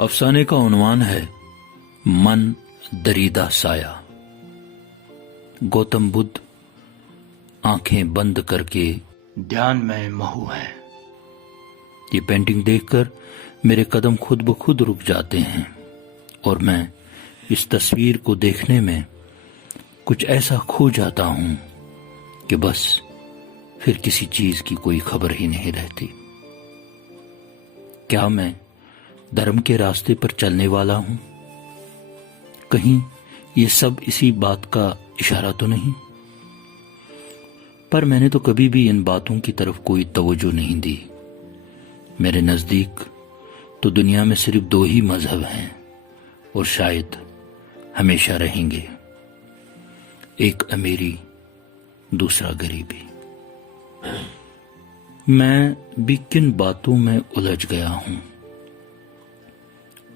अफसाने का उन्वान है मन दरीदा साया। गौतम बुद्ध आंखें बंद करके ध्यान में महू है। ये पेंटिंग देखकर मेरे कदम खुद ब खुद रुक जाते हैं और मैं इस तस्वीर को देखने में कुछ ऐसा खो जाता हूं कि बस फिर किसी चीज की कोई खबर ही नहीं रहती। क्या मैं धर्म के रास्ते पर चलने वाला हूं? कहीं ये सब इसी बात का इशारा तो नहीं? पर मैंने तो कभी भी इन बातों की तरफ कोई तवज्जो नहीं दी। मेरे नजदीक तो दुनिया में सिर्फ दो ही मजहब हैं और शायद हमेशा रहेंगे, एक अमीरी, दूसरा गरीबी। मैं भी किन बातों में उलझ गया हूं।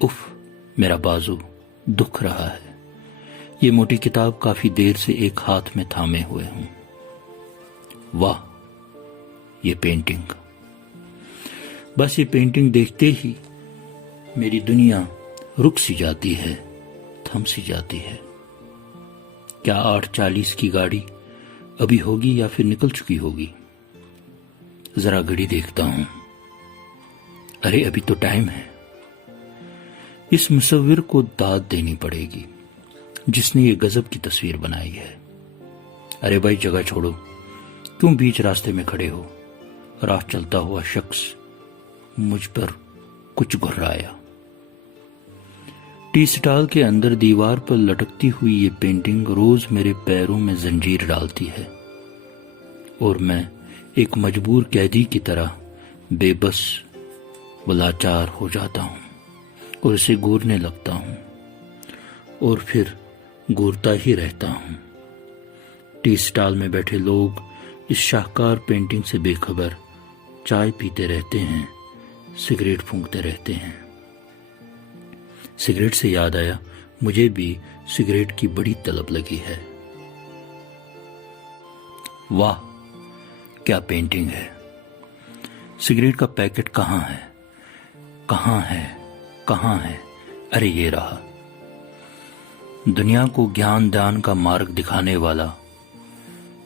उफ, मेरा बाजू दुख रहा है। ये मोटी किताब काफी देर से एक हाथ में थामे हुए हूं। वाह, ये पेंटिंग! बस ये पेंटिंग देखते ही मेरी दुनिया रुक सी जाती है, थम सी जाती है। क्या 8:40 की गाड़ी अभी होगी या फिर निकल चुकी होगी? जरा घड़ी देखता हूं। अरे अभी तो टाइम है। इस मुसव्विर को दाद देनी पड़ेगी जिसने ये गजब की तस्वीर बनाई है। अरे भाई, जगह छोड़ो, क्यों बीच रास्ते में खड़े हो? राह चलता हुआ शख्स मुझ पर कुछ घुर्राया। टी स्टॉल के अंदर दीवार पर लटकती हुई ये पेंटिंग रोज मेरे पैरों में जंजीर डालती है और मैं एक मजबूर कैदी की तरह बेबस व लाचार हो जाता हूं और इसे घूरने लगता हूं और फिर घूरता ही रहता हूं। टी स्टॉल में बैठे लोग इस शाहकार पेंटिंग से बेखबर चाय पीते रहते हैं, सिगरेट फूंकते रहते हैं। सिगरेट से याद आया, मुझे भी सिगरेट की बड़ी तलब लगी है। वाह, क्या पेंटिंग है! सिगरेट का पैकेट कहां है? कहां है? कहां है? अरे ये रहा। दुनिया को ज्ञान दान का मार्ग दिखाने वाला,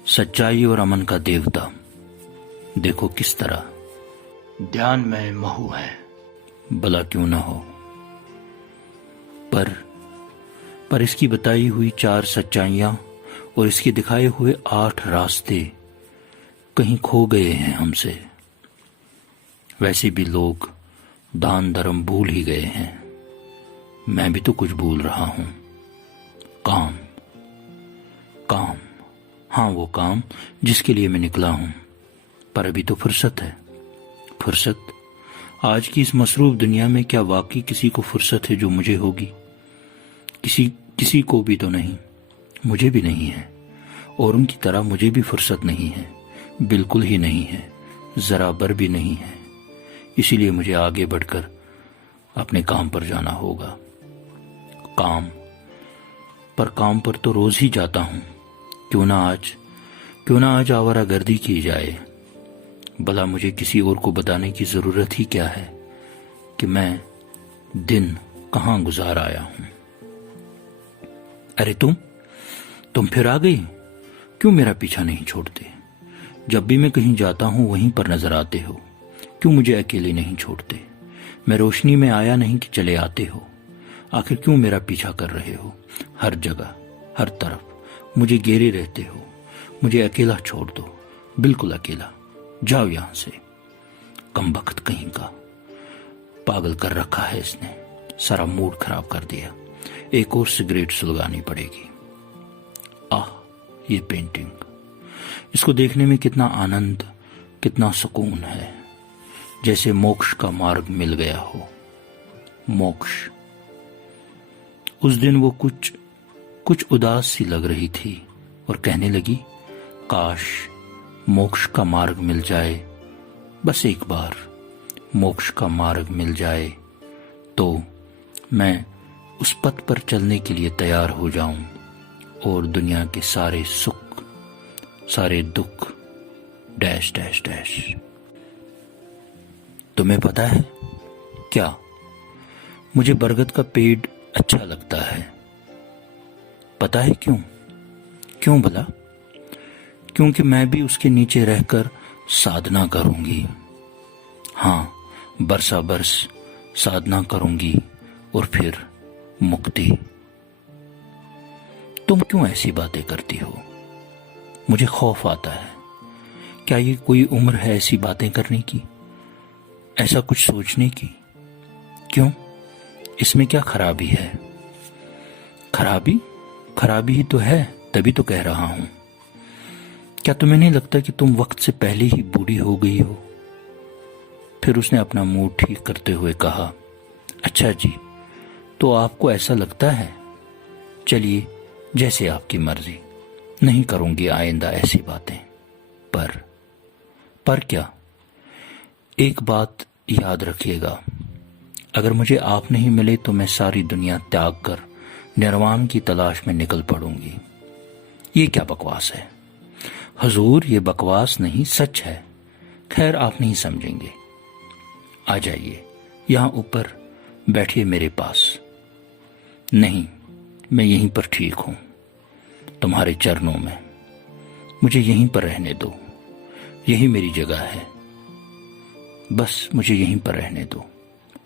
सच्चाई और अमन का देवता। देखो किस तरह ध्यान में महू है। भला क्यों ना हो, पर इसकी बताई हुई 4 सच्चाइयां और इसके दिखाए हुए 8 रास्ते कहीं खो गए हैं हमसे। वैसे भी लोग दान धर्म भूल ही गए हैं। मैं भी तो कुछ भूल रहा हूं। काम, काम, हाँ वो काम जिसके लिए मैं निकला हूं। पर अभी तो फुर्सत है। फुर्सत? आज की इस मसरूफ दुनिया में क्या वाकई किसी को फुर्सत है जो मुझे होगी? किसी को भी तो नहीं। मुझे भी नहीं है और उनकी तरह मुझे भी फुर्सत नहीं है, बिल्कुल ही नहीं है, जरा बर भी नहीं है। इसीलिए मुझे आगे बढ़कर अपने काम पर जाना होगा। काम पर तो रोज ही जाता हूं। क्यों ना आज आवारागर्दी की जाए। भला मुझे किसी और को बताने की जरूरत ही क्या है कि मैं दिन कहां गुजार आया हूं। अरे तुम फिर आ गई। क्यों मेरा पीछा नहीं छोड़ते? जब भी मैं कहीं जाता हूं वहीं पर नजर आते हो। क्यों मुझे अकेले नहीं छोड़ते? मैं रोशनी में आया नहीं कि चले आते हो। आखिर क्यों मेरा पीछा कर रहे हो? हर जगह, हर तरफ मुझे घेरे रहते हो। मुझे अकेला छोड़ दो, बिल्कुल अकेला। जाओ यहां से। कमबख्त कहीं का, पागल कर रखा है इसने, सारा मूड खराब कर दिया। एक और सिगरेट सुलगानी पड़ेगी। आह, ये पेंटिंग! इसको देखने में कितना आनंद, कितना सुकून है, जैसे मोक्ष का मार्ग मिल गया हो। मोक्ष। उस दिन वो कुछ उदास सी लग रही थी और कहने लगी, काश मोक्ष का मार्ग मिल जाए, बस एक बार मोक्ष का मार्ग मिल जाए तो मैं उस पथ पर चलने के लिए तैयार हो जाऊं और दुनिया के सारे सुख, सारे दुख, डैश डैश डैश। तुम्हें पता है क्या, मुझे बरगद का पेड़ अच्छा लगता है। पता है क्यों? क्यों भला? क्योंकि मैं भी उसके नीचे रहकर साधना करूंगी। हाँ, बरसा बरस साधना करूंगी और फिर मुक्ति। तुम क्यों ऐसी बातें करती हो? मुझे खौफ आता है। क्या ये कोई उम्र है ऐसी बातें करने की, ऐसा कुछ सोचने की? क्यों? इसमें क्या खराबी है? खराबी? खराबी ही तो है, तभी तो कह रहा हूं। क्या तुम्हें नहीं लगता कि तुम वक्त से पहले ही बूढ़ी हो गई हो? फिर उसने अपना मूड ठीक करते हुए कहा, अच्छा जी, तो आपको ऐसा लगता है? चलिए, जैसे आपकी मर्जी। नहीं करूंगी आइंदा ऐसी बातें। पर क्या? एक बात याद रखिएगा, अगर मुझे आप नहीं मिले तो मैं सारी दुनिया त्याग कर निर्वाण की तलाश में निकल पड़ूंगी। ये क्या बकवास है? हुजूर, ये बकवास नहीं, सच है। खैर, आप नहीं समझेंगे। आ जाइए, यहां ऊपर बैठिए मेरे पास। नहीं, मैं यहीं पर ठीक हूं, तुम्हारे चरणों में। मुझे यहीं पर रहने दो, यही मेरी जगह है। बस मुझे यहीं पर रहने दो,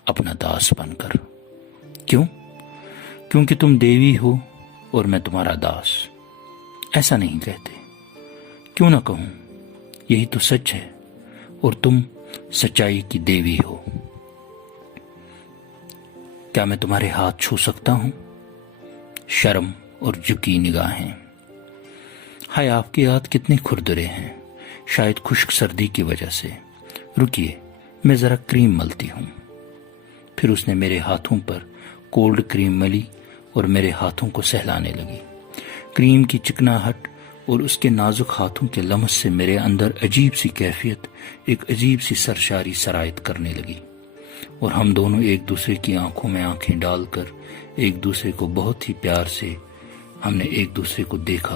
अपना दास बनकर। क्यों? क्योंकि तुम देवी हो और मैं तुम्हारा दास। ऐसा नहीं कहते। क्यों ना कहूं, यही तो सच है, और तुम सच्चाई की देवी हो। क्या मैं तुम्हारे हाथ छू सकता हूं? शर्म और झुकी निगाहें। हाय, आपके हाथ कितने खुरदरे हैं, शायद खुश्क सर्दी की वजह से। रुकिए, मैं जरा क्रीम मलती हूं। फिर उसने मेरे हाथों पर कोल्ड क्रीम मली और मेरे हाथों को सहलाने लगी। क्रीम की चिकनाहट और उसके नाजुक हाथों के लम्स से मेरे अंदर अजीब सी कैफियत, एक अजीब सी सरशारी सरायत करने लगी, और हम दोनों एक दूसरे की आंखों में आंखें डालकर एक दूसरे को बहुत ही प्यार से हमने एक दूसरे को देखा।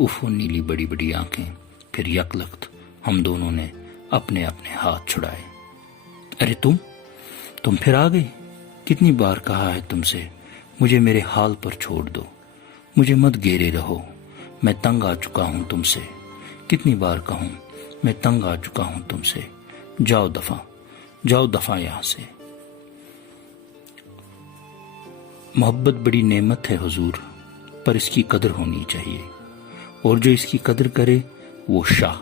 उफ, वो नीली बड़ी बड़ी आंखें। फिर यकलख्त हम दोनों ने अपने अपने हाथ छुड़ाए। अरे तुम फिर आ गई। कितनी बार कहा है तुमसे, मुझे मेरे हाल पर छोड़ दो, मुझे मत घेरे रहो, मैं तंग आ चुका हूं तुमसे। कितनी बार कहूं, मैं तंग आ चुका हूं तुमसे। जाओ दफा यहां से। मोहब्बत बड़ी नेमत है हुजूर, पर इसकी कदर होनी चाहिए, और जो इसकी कदर करे वो शाह,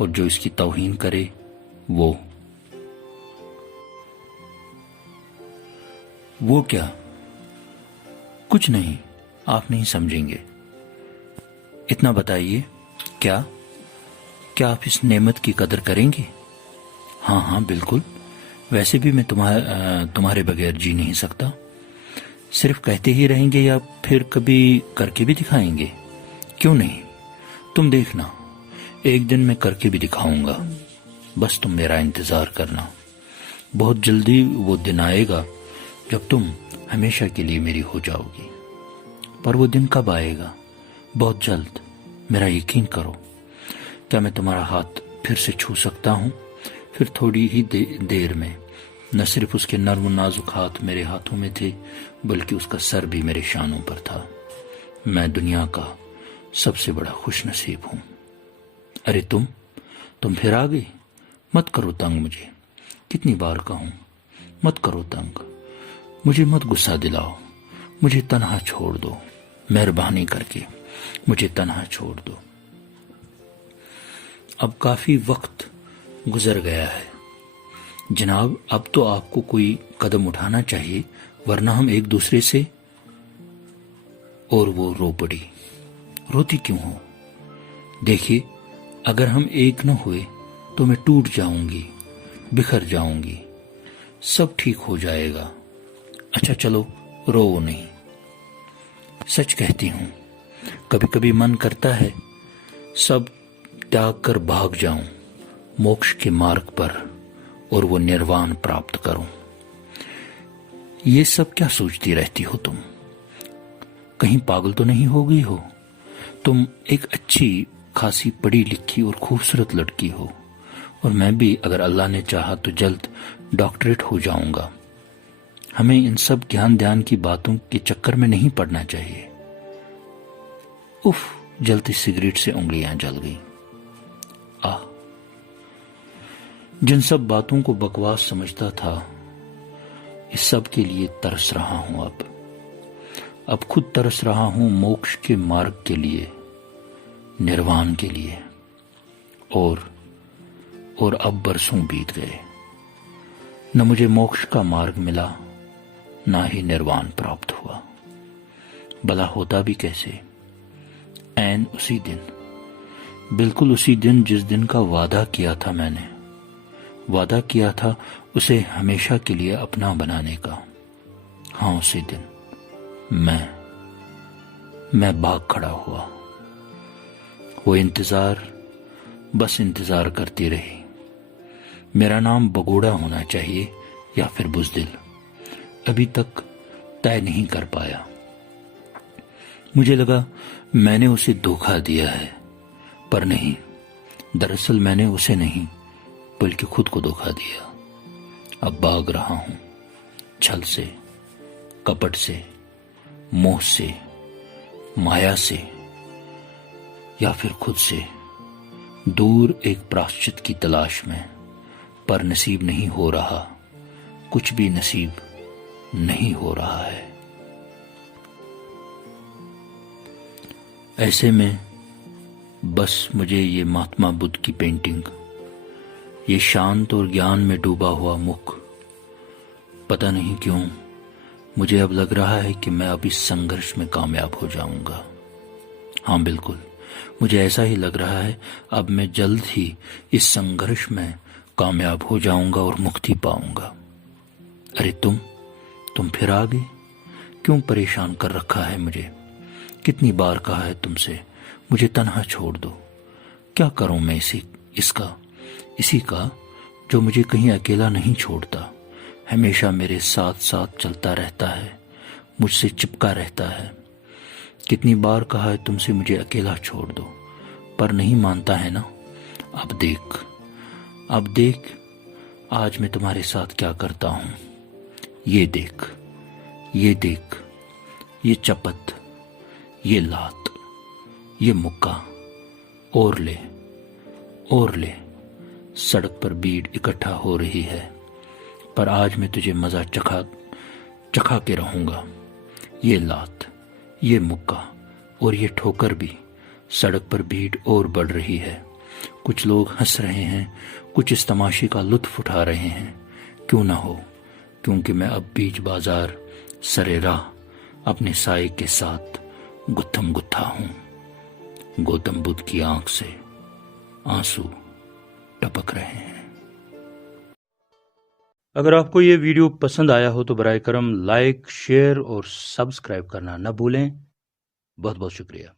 और जो इसकी तौहीन करे वो क्या? कुछ नहीं, आप नहीं समझेंगे। इतना बताइए, क्या आप इस नेमत की कदर करेंगे? हाँ, बिल्कुल। वैसे भी मैं तुम्हारे बगैर जी नहीं सकता। सिर्फ कहते ही रहेंगे या फिर कभी करके भी दिखाएंगे? क्यों नहीं, तुम देखना, एक दिन मैं करके भी दिखाऊंगा। बस तुम मेरा इंतजार करना। बहुत जल्दी वो दिन आएगा जब तुम हमेशा के लिए मेरी हो जाओगी। पर वो दिन कब आएगा? बहुत जल्द, मेरा यकीन करो। क्या मैं तुम्हारा हाथ फिर से छू सकता हूं? फिर थोड़ी ही देर में न सिर्फ उसके नर्म नाजुक हाथ मेरे हाथों में थे, बल्कि उसका सर भी मेरे शानों पर था। मैं दुनिया का सबसे बड़ा खुशनसीब हूं। अरे तुम फिर आ गई। मत करो तंग मुझे। कितनी बार कहूं, मत करो तंग मुझे, मत गुस्सा दिलाओ। मुझे तन्हा छोड़ दो, मेहरबानी करके मुझे तन्हा छोड़ दो। अब काफी वक्त गुजर गया है जनाब, अब तो आपको कोई कदम उठाना चाहिए, वरना हम एक दूसरे से। और वो रो पड़ी। रोती क्यों हो? देखिए, अगर हम एक न हुए तो मैं टूट जाऊंगी, बिखर जाऊंगी। सब ठीक हो जाएगा। अच्छा चलो, रो नहीं। सच कहती हूं, कभी कभी मन करता है सब त्याग कर भाग जाऊं मोक्ष के मार्ग पर और वो निर्वाण प्राप्त करूं। ये सब क्या सोचती रहती हो तुम? कहीं पागल तो नहीं हो गई हो? तुम एक अच्छी खासी पढ़ी लिखी और खूबसूरत लड़की हो, और मैं भी अगर अल्लाह ने चाहा तो जल्द डॉक्टरेट हो जाऊंगा। हमें इन सब ज्ञान ध्यान की बातों के चक्कर में नहीं पड़ना चाहिए। उफ, जलती सिगरेट से उंगलियां जल गई। जिन सब बातों को बकवास समझता था, इस सब के लिए तरस रहा हूं। अब खुद तरस रहा हूं मोक्ष के मार्ग के लिए, निर्वाण के लिए। और अब बरसों बीत गए, न मुझे मोक्ष का मार्ग मिला, ना ही निर्वाण प्राप्त हुआ। भला होता भी कैसे? ऐन उसी दिन, बिल्कुल उसी दिन जिस दिन का वादा किया था मैंने, वादा किया था उसे हमेशा के लिए अपना बनाने का। हाँ, उसी दिन मैं भाग खड़ा हुआ। वो इंतजार, बस इंतजार करती रही। मेरा नाम बगोड़ा होना चाहिए या फिर बुज़दिल, अभी तक तय नहीं कर पाया। मुझे लगा मैंने उसे धोखा दिया है, पर नहीं, दरअसल मैंने उसे नहीं बल्कि खुद को धोखा दिया। अब भाग रहा हूं, छल से, कपट से, मोह से, माया से, या फिर खुद से, दूर एक प्रायश्चित की तलाश में। पर नसीब नहीं हो रहा, कुछ भी नसीब नहीं हो रहा है। ऐसे में बस मुझे ये महात्मा बुद्ध की पेंटिंग, ये शांत और ज्ञान में डूबा हुआ मुख, पता नहीं क्यों मुझे अब लग रहा है कि मैं अब इस संघर्ष में कामयाब हो जाऊंगा। हाँ बिल्कुल, मुझे ऐसा ही लग रहा है। अब मैं जल्द ही इस संघर्ष में कामयाब हो जाऊंगा और मुक्ति पाऊंगा। अरे तुम फिर आ गए? क्यों परेशान कर रखा है मुझे? कितनी बार कहा है तुमसे मुझे तन्हा छोड़ दो। क्या करूं मैं इसी का जो मुझे कहीं अकेला नहीं छोड़ता, हमेशा मेरे साथ साथ चलता रहता है, मुझसे चिपका रहता है। कितनी बार कहा है तुमसे मुझे अकेला छोड़ दो, पर नहीं मानता है ना। अब देख आज मैं तुम्हारे साथ क्या करता हूं। ये देख, ये चपत, ये लात, ये मुक्का, और ले। सड़क पर भीड़ इकट्ठा हो रही है, पर आज मैं तुझे मजा चखा के रहूंगा। ये लात, ये मुक्का और ये ठोकर भी। सड़क पर भीड़ और बढ़ रही है। कुछ लोग हंस रहे हैं, कुछ इस तमाशे का लुत्फ उठा रहे हैं। क्यों ना हो, क्योंकि मैं अब बीच बाजार सरे राह अपने साए के साथ गुत्थम गुत्था हूं। गौतम बुद्ध की आंख से आंसू टपक रहे हैं। अगर आपको ये वीडियो पसंद आया हो तो बराए करम लाइक, शेयर और सब्सक्राइब करना न भूलें। बहुत बहुत शुक्रिया।